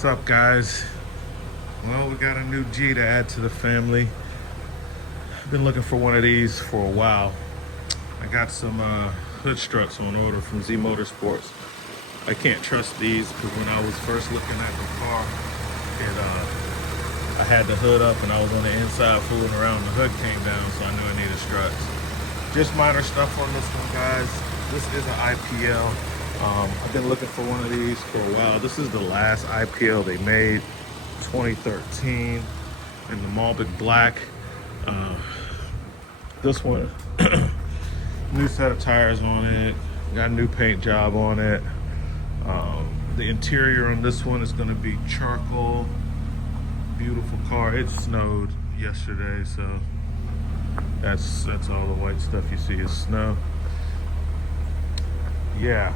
What's up, guys? Well, we got a new G to add to the family. I've been looking for one of these for a while. I got some hood struts on order from Z Motorsports. I can't trust these because when I was first looking at the car, I had the hood up and I was on the inside fooling around. The hood came down, so I knew I needed struts. Just minor stuff on this one, guys. This is an IPL. I've been looking for one of these for a while. This is the last IPL they made, 2013, in the Malbec Black. This one, new set of tires on it, got a new paint job on it. The interior on this one is gonna be charcoal. Beautiful car. It snowed yesterday, so that's all the white stuff you see is snow. Yeah.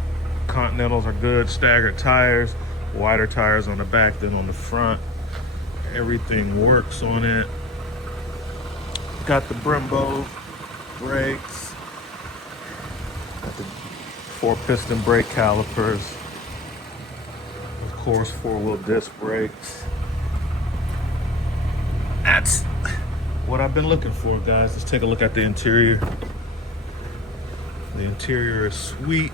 Continentals are good, staggered tires, wider tires on the back than on the front. Everything works on it. Got the Brembo brakes, got the 4-piston brake calipers, of course 4-wheel disc brakes. That's what I've been looking for, guys. Let's take a look at the interior. The interior is sweet.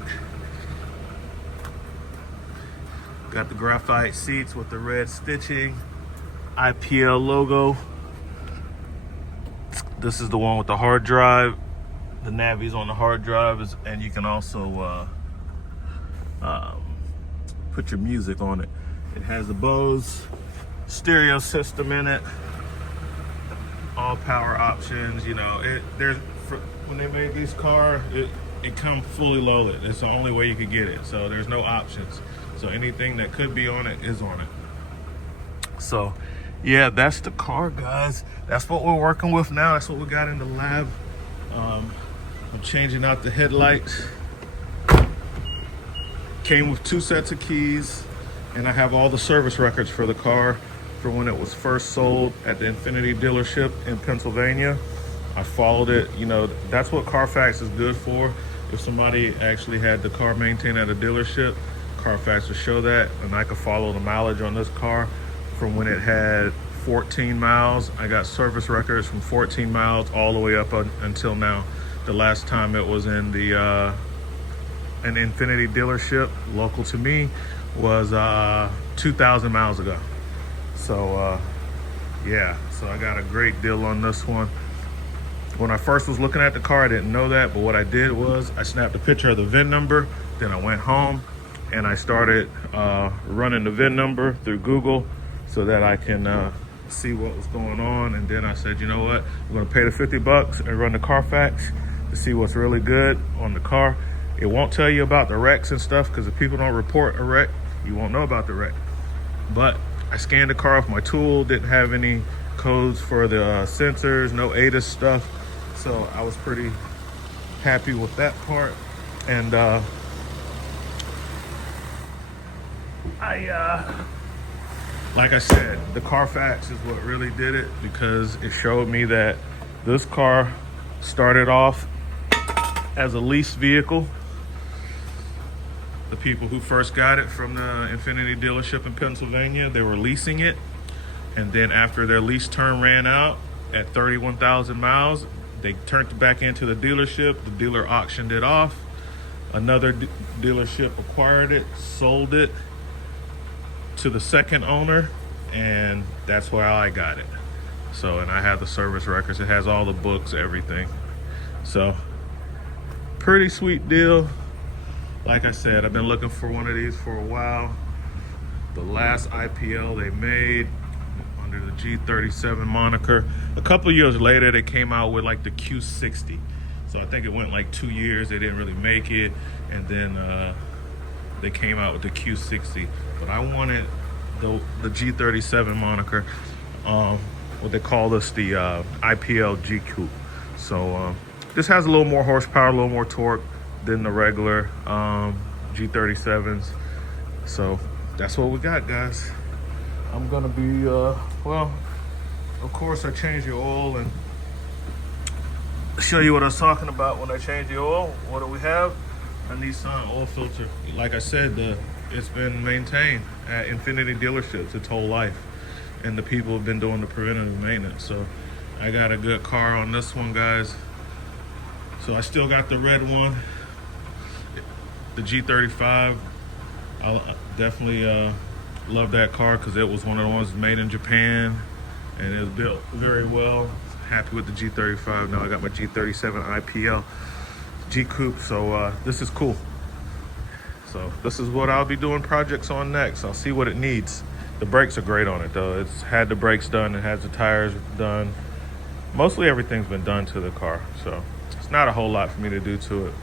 Got the graphite seats with the red stitching, IPL logo. This is the one with the hard drive. The Navi's on the hard drive, and you can also put your music on it. It has a Bose stereo system in it. All power options. You know, when they made this car, it comes fully loaded. It's the only way you could get it. So there's no options. So anything that could be on it is on it. So yeah, that's the car, guys. That's what we're working with now. That's what we got in the lab. I'm changing out the headlights. Came with 2 sets of keys, and I have all the service records for the car for when it was first sold at the Infiniti dealership in Pennsylvania. I followed it. You know, that's what Carfax is good for. If somebody actually had the car maintained at a dealership, Carfax will show that, and I could follow the mileage on this car from when it had 14 miles. I got service records from 14 miles all the way up until now. The last time it was in the an Infiniti dealership local to me was 2,000 miles ago. So yeah, so I got a great deal on this one. When I first was looking at the car, I didn't know that, but what I did was I snapped a picture of the VIN number, then I went home and I started running the VIN number through Google so that I can see what was going on. And then I said, you know what? I'm gonna pay the 50 bucks and run the Carfax to see what's really good on the car. It won't tell you about the wrecks and stuff because if people don't report a wreck, you won't know about the wreck. But I scanned the car off my tool, didn't have any codes for the sensors, no ADAS stuff. So I was pretty happy with that part. And like I said, the Carfax is what really did it because it showed me that this car started off as a lease vehicle. The people who first got it from the Infiniti dealership in Pennsylvania, they were leasing it. And then after their lease term ran out at 31,000 miles, they turned it back into the dealership. The dealer auctioned it off. Another dealership acquired it, sold it to the second owner, and that's where I got it. So, and I have the service records. It has all the books, everything. So, pretty sweet deal. Like I said, I've been looking for one of these for a while. The last IPL they made under the G37 moniker. A couple years later, they came out with like the Q60. So I think it went like 2 years. They didn't really make it. And then they came out with the Q60. But I wanted the G37 moniker. What they call this, the IPL G Coupe. So this has a little more horsepower, a little more torque than the regular G37s. So that's what we got, guys. I'm gonna be, well, of course I changed the oil and show you what I was talking about when I changed the oil. What do we have? A Nissan oil filter. Like I said, the it's been maintained at Infinity dealerships its whole life, and the people have been doing the preventative maintenance. So I got a good car on this one, guys. So I still got the red one, the G35. I definitely love that car because it was one of the ones made in Japan, and it was built very well. Happy with the G35. Now I got my G37 IPL G Coupe, so this is cool. So this is what I'll be doing projects on next. I'll see what it needs. The brakes are great on it though. It's had the brakes done, it has the tires done. Mostly everything's been done to the car, so it's not a whole lot for me to do to it.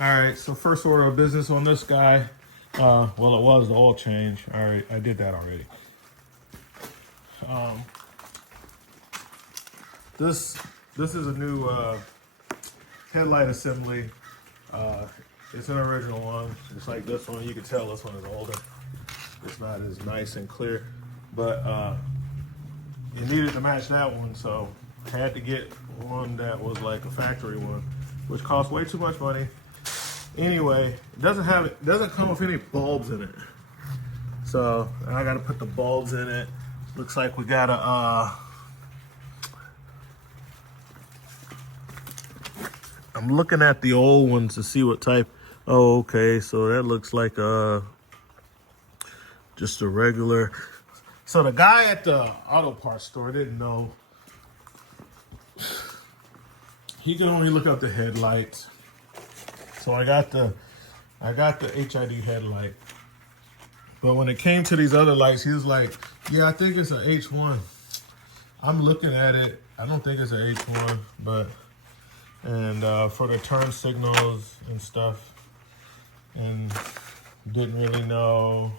All right, so first order of business on this guy. Well, it was the oil change. All right, I did that already. This is a new headlight assembly. It's an original one. It's like this one. You can tell this one is older. It's not as nice and clear, but it needed to match that one, so I had to get one that was like a factory one, which cost way too much money. Anyway, it doesn't come with any bulbs in it, so I got to put the bulbs in it. Looks like we got a. I'm looking at the old ones to see what type. Oh, okay, so that looks like just a regular. So the guy at the auto parts store didn't know. He could only look up the headlights. So I got the HID headlight. But when it came to these other lights, he was like, yeah, I think it's an H1. I'm looking at it. I don't think it's an H1, but, and for the turn signals and stuff, and didn't really know.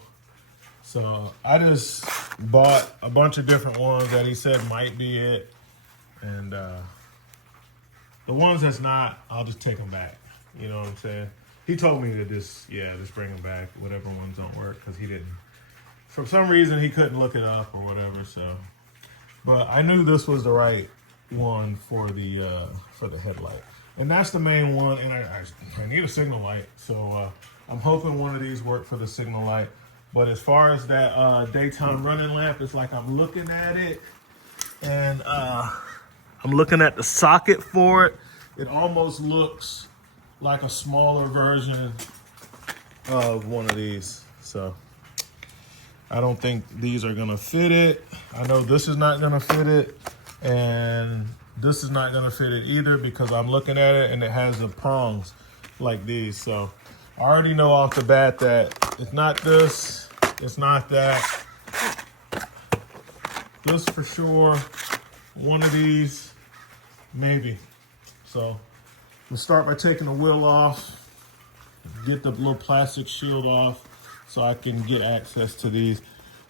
So I just bought a bunch of different ones that he said might be it. And the ones that's not, I'll just take them back. You know what I'm saying? He told me to just bring them back, whatever ones don't work, because he didn't. For some reason, he couldn't look it up or whatever. So, but I knew this was the right one for the headlight, and that's the main one. And I need a signal light, so I'm hoping one of these work for the signal light. But as far as that daytime running lamp, it's like I'm looking at it, and I'm looking at the socket for it. It almost looks like a smaller version of one of these. So I don't think these are gonna fit it. I know this is not gonna fit it, and this is not gonna fit it either, because I'm looking at it and it has the prongs like these. So I already know off the bat that it's not this, it's not that. This for sure, one of these, maybe. So we'll start by taking the wheel off, get the little plastic shield off so I can get access to these.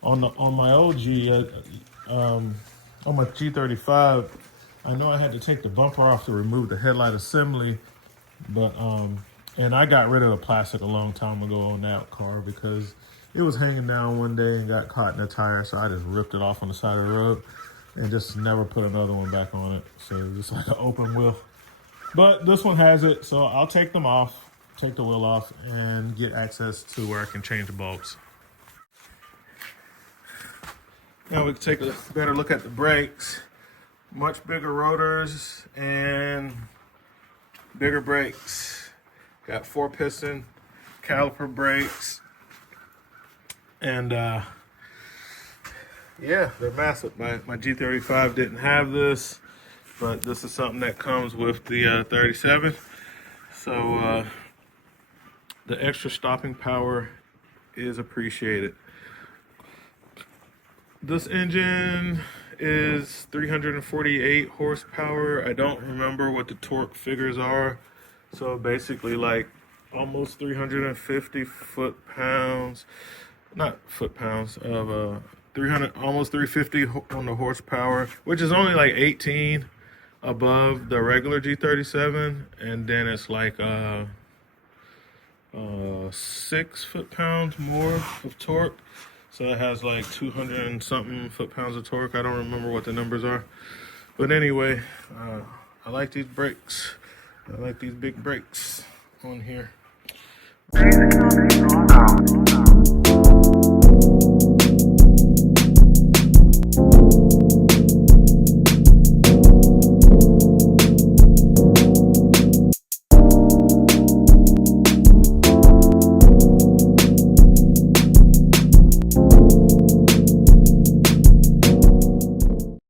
On my OG, on my G35, I know I had to take the bumper off to remove the headlight assembly, but and I got rid of the plastic a long time ago on that car because it was hanging down one day and got caught in the tire, so I just ripped it off on the side of the road and just never put another one back on it. So it's like an open wheel. But this one has it, so I'll take them off, take the wheel off, and get access to where I can change the bulbs. Now we can take a better look at the brakes. Much bigger rotors and bigger brakes. Got 4-piston caliper brakes. And yeah, they're massive. My G35 didn't have this, but this is something that comes with the 37. So the extra stopping power is appreciated. This engine is 348 horsepower. I don't remember what the torque figures are. So basically like almost 350 foot-pounds, not foot-pounds, of 300, almost 350 on the horsepower, which is only like 18 above the regular G37, and then it's like 6 foot-pounds more of torque. So it has like 200 and something foot-pounds of torque. I don't remember what the numbers are, but anyway, I like these brakes. I like these big brakes on here. Please account is not